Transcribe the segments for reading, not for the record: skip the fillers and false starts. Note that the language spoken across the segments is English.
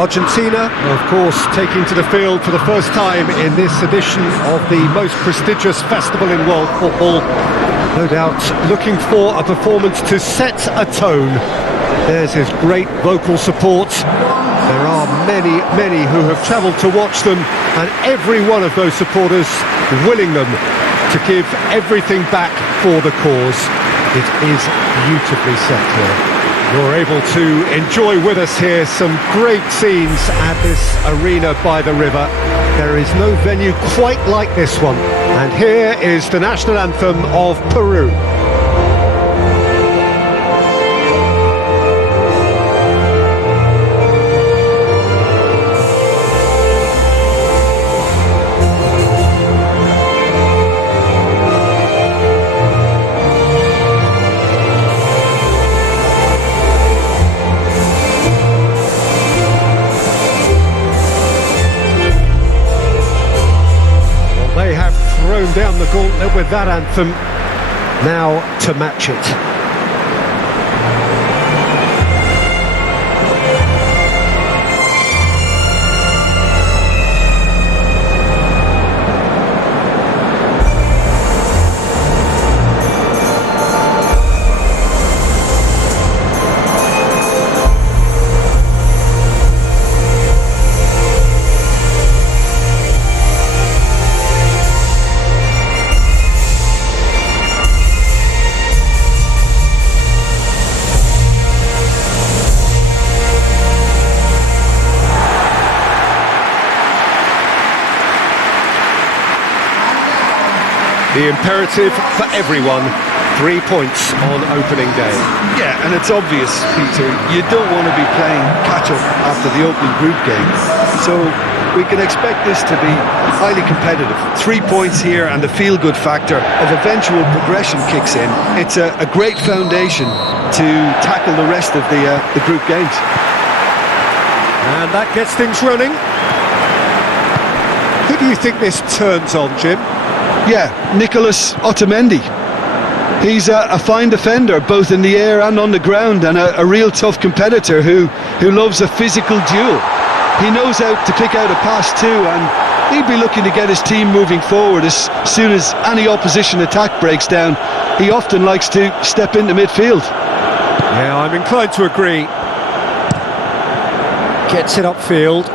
Argentina, of course, taking to the field for the first time in this edition of the most prestigious festival in world football. No doubt looking for a performance to set a tone. There's his great vocal support. There are many who have travelled to watch them, and every one of those supporters willing them to give everything back for the cause. It is beautifully set here. You're able to enjoy with us here some great scenes at this arena by the river. There is no venue quite like this one. And here is the national anthem of Peru. Thrown down the gauntlet with that anthem, now to match it. The imperative for everyone, 3 points on opening day. Yeah, and it's obvious, Peter, you don't want to be playing catch-up after the opening group game. So we can expect this to be highly competitive. 3 points here and the feel-good factor of eventual progression kicks in. It's a great foundation to tackle the rest of the group games. And that gets things running. Who do you think this turns on, Jim? Yeah, Nicolas Otamendi. He's a fine defender, both in the air and on the ground, and a real tough competitor who loves a physical duel. He knows how to pick out a pass too, and he'd be looking to get his team moving forward as soon as any opposition attack breaks down. He often likes to step into midfield. Yeah, I'm inclined to agree. Gets it upfield.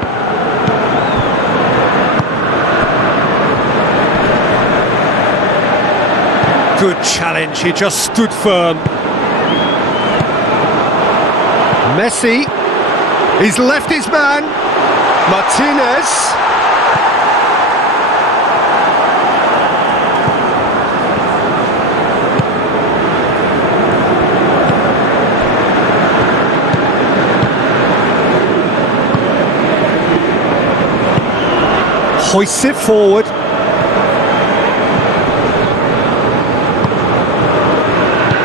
Good challenge, he just stood firm. Messi, he's left his man. Martinez. Hoists it forward.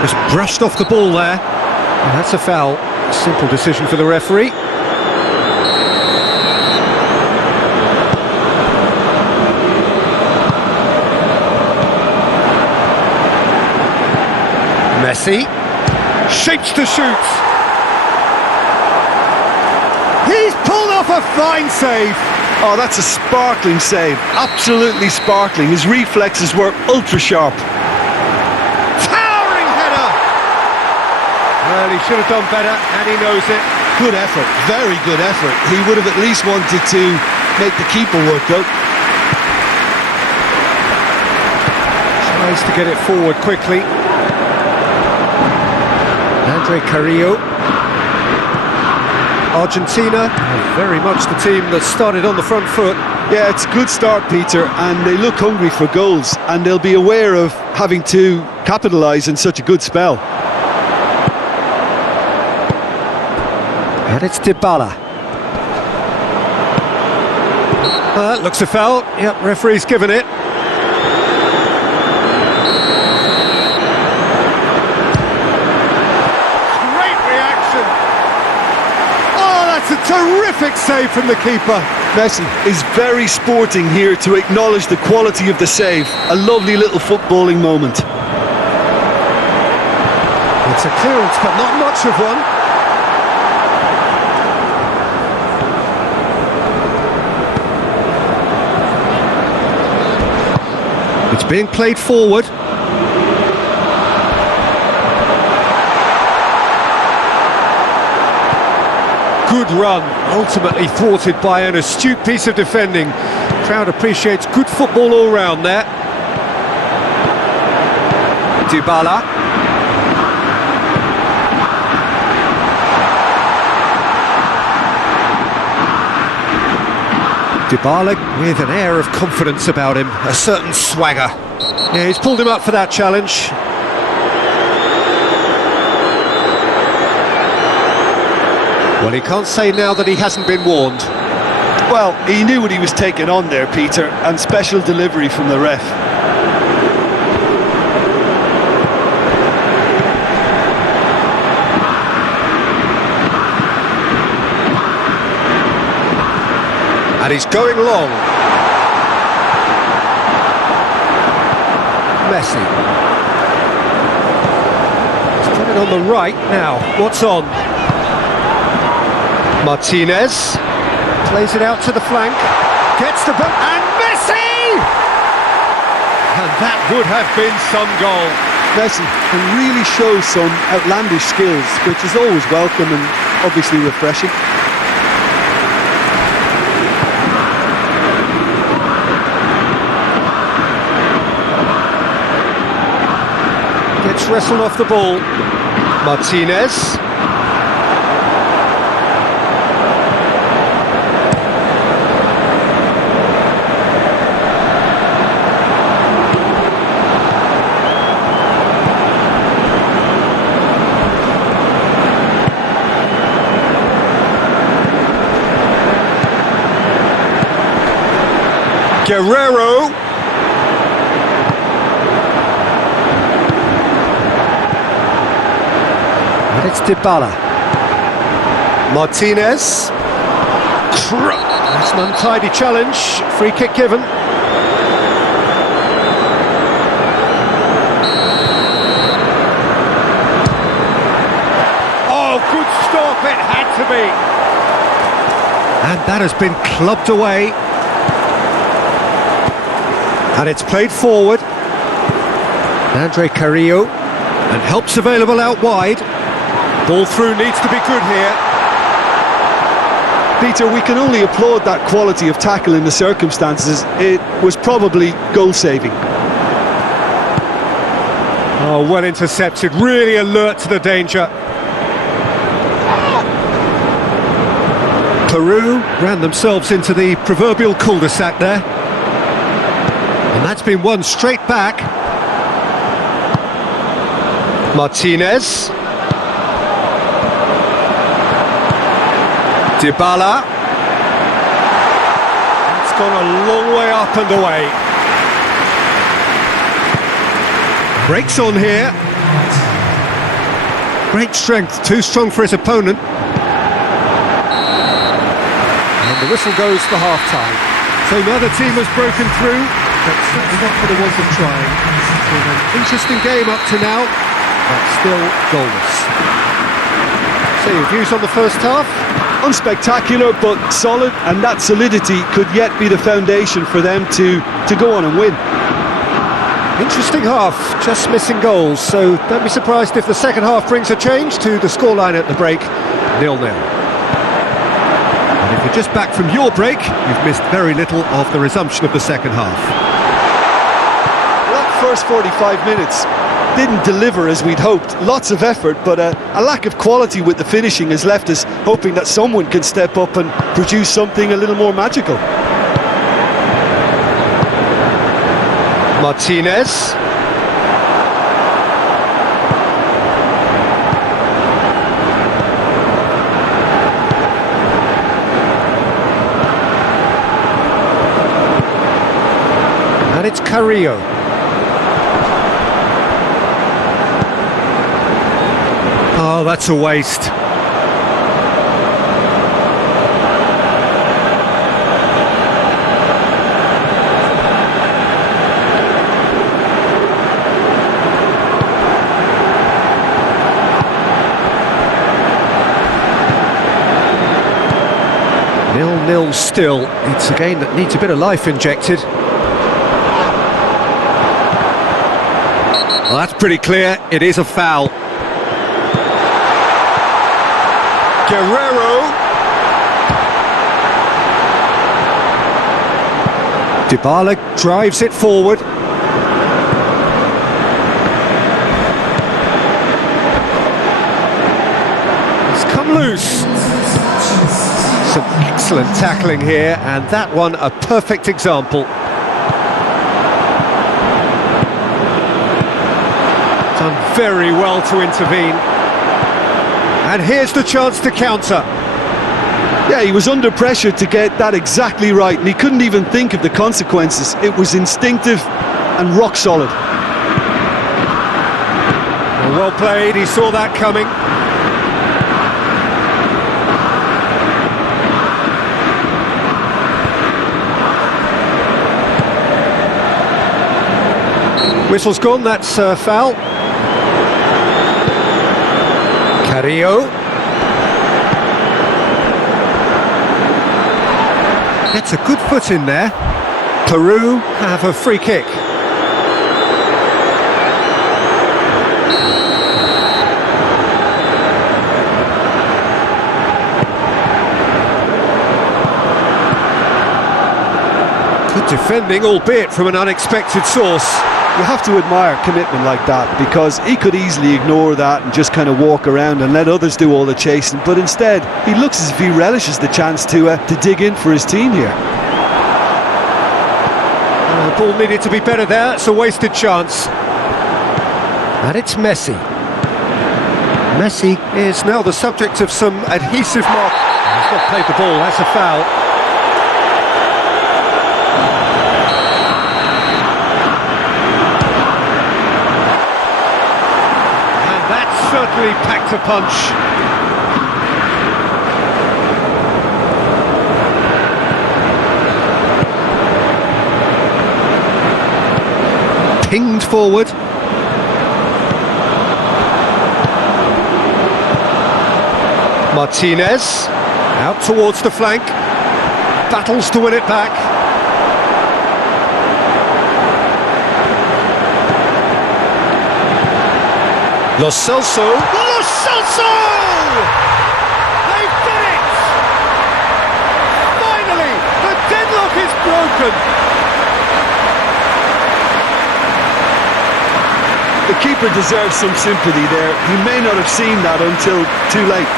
Just brushed off the ball there. And that's a foul. Simple decision for the referee. Messi shapes to shoot. He's pulled off a fine save. Oh, that's a sparkling save. Absolutely sparkling. His reflexes were ultra sharp. Well, he should have done better, and he knows it. Good effort, very good effort. He would have at least wanted to make the keeper work, though. Tries to get it forward quickly. Andre Carrillo. Argentina, very much the team that started on the front foot. Yeah, it's a good start, Peter, and they look hungry for goals, and they'll be aware of having to capitalise in such a good spell. And it's Dybala. That looks a foul. Yep, referee's given it. Great reaction. Oh, that's a terrific save from the keeper. Messi is very sporting here to acknowledge the quality of the save. A lovely little footballing moment. It's a clearance, but not much of one. It's being played forward. Good run, ultimately thwarted by an astute piece of defending. Crowd appreciates good football all round there. Dybala. Dybala with an air of confidence about him, a certain swagger. Yeah, he's pulled him up for that challenge. Well, he can't say now that he hasn't been warned. Well, he knew what he was taking on there, Peter, and special delivery from the ref. And he's going long. Messi. He's put it on the right now. What's on? Martinez plays it out to the flank, gets the ball, and Messi! And that would have been some goal. Messi can really show some outlandish skills, which is always welcome and obviously refreshing. Gets wrestled off the ball. Martinez. Guerrero. And it's Dybala. Martinez. That's an untidy challenge. Free kick given. Oh, good stop. It had to be. And that has been clubbed away. And it's played forward. Andre Carrillo. And help's available out wide. Ball through needs to be good here. Peter, we can only applaud that quality of tackle in the circumstances. It was probably goal-saving. Oh, well intercepted. Really alert to the danger. Peru ran themselves into the proverbial cul-de-sac there. And that's been won straight back. Martinez. Dybala. It's gone a long way up and away. Breaks on here. Great strength, too strong for his opponent. And the whistle goes for half-time. So neither team has broken through. But certainly not for the want of trying. It's been an interesting game up to now, but still goalless. So your views on the first half? Unspectacular but solid, and that solidity could yet be the foundation for them to go on and win. Interesting half, just missing goals, so don't be surprised if the second half brings a change to the scoreline at the break, 0-0. And if you're just back from your break, you've missed very little of the resumption of the second half. First 45 minutes didn't deliver as we'd hoped. Lots of effort, but a lack of quality with the finishing has left us hoping that someone can step up and produce something a little more magical. Martinez. And it's Carrillo. Oh, that's a waste. Nil-nil still. It's a game that needs a bit of life injected. Well, that's pretty clear. It is a foul. Guerrero. Dybala drives it forward. It's come loose. Some excellent tackling here, and that one a perfect example. Done very well to intervene. And here's the chance to counter. Yeah, he was under pressure to get that exactly right, and he couldn't even think of the consequences. It was instinctive and rock solid. Well played, he saw that coming. Whistle's gone, that's a foul. Carrillo. Gets a good foot in there. Peru have a free kick. Good defending, albeit from an unexpected source. You have to admire commitment like that, because he could easily ignore that and just kind of walk around and let others do all the chasing, but instead he looks as if he relishes the chance to dig in for his team here. The ball needed to be better there, it's a wasted chance. And it's Messi. Messi is now the subject of some adhesive mark. He's not played the ball, that's a foul. Certainly packed a punch. Pinged forward. Martinez out towards the flank. Battles to win it back. Lo Celso! Lo Celso! They've done it! Finally, the deadlock is broken. The keeper deserves some sympathy there. He may not have seen that until too late.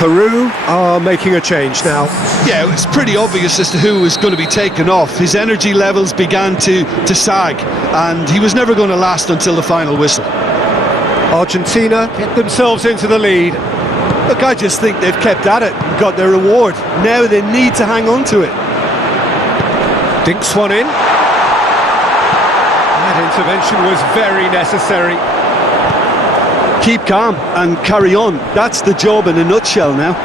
Peru are making a change now. Yeah, it's pretty obvious as to who was going to be taken off. His energy levels began to sag, and he was never going to last until the final whistle. Argentina get themselves into the lead. Look, I just think they've kept at it and got their reward. Now they need to hang on to it. Dinks one in. That intervention was very necessary. Keep calm and carry on. That's the job in a nutshell now.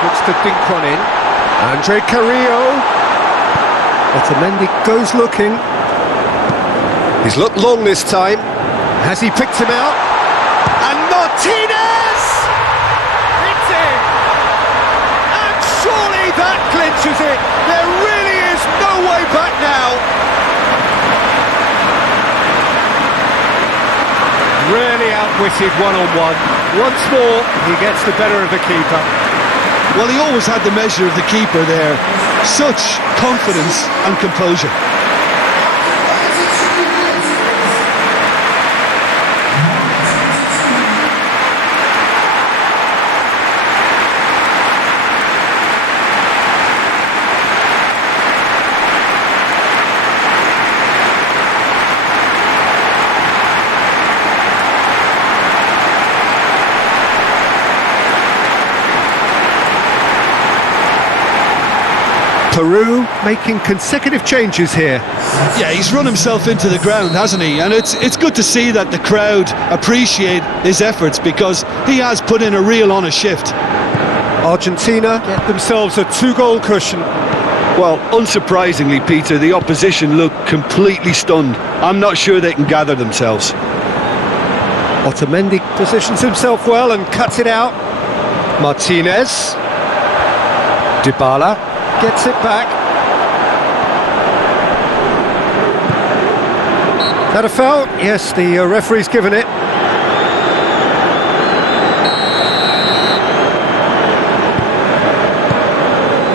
Looks to dink one in. Andre Carrillo. Otamendi goes looking. He's looked long this time. Has he picked him out? And Martinez! It's in! And surely that clinches it! There really is no way back now! Really outwitted one-on-one. Once more, he gets the better of the keeper. Well, he always had the measure of the keeper there. Such confidence and composure. Peru making consecutive changes here. Yeah, he's run himself into the ground, hasn't he? And it's good to see that the crowd appreciate his efforts, because he has put in a real honest shift. Argentina get themselves a 2-goal cushion. Well, unsurprisingly, Peter, the opposition look completely stunned. I'm not sure they can gather themselves. Otamendi positions himself well and cuts it out. Martinez. Dybala gets it back. That a foul? Yes, the referee's given it.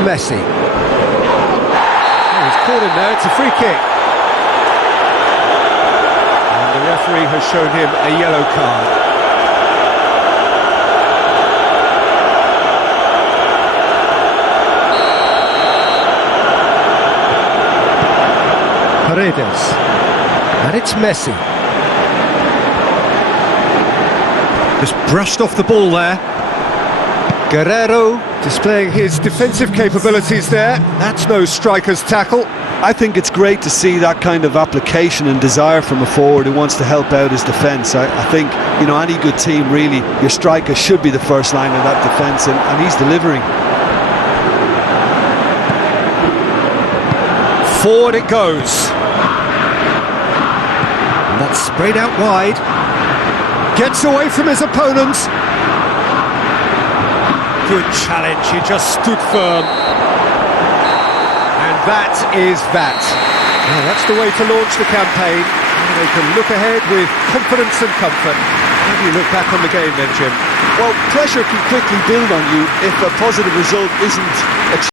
Messi. Oh, he's caught him there, it's a free kick. And the referee has shown him a yellow card. Paredes. And it's Messi. Just brushed off the ball there. Guerrero displaying his defensive capabilities there. That's no striker's tackle. I think it's great to see that kind of application and desire from a forward who wants to help out his defence. I think, you know, any good team, really, your striker should be the first line of that defence, and he's delivering. Forward it goes. And that's sprayed out wide. Gets away from his opponents. Good challenge, he just stood firm. And that is that. Well, that's the way to launch the campaign. They can look ahead with confidence and comfort. How do you look back on the game then, Jim? Well, pressure can quickly build on you if a positive result isn't achieved.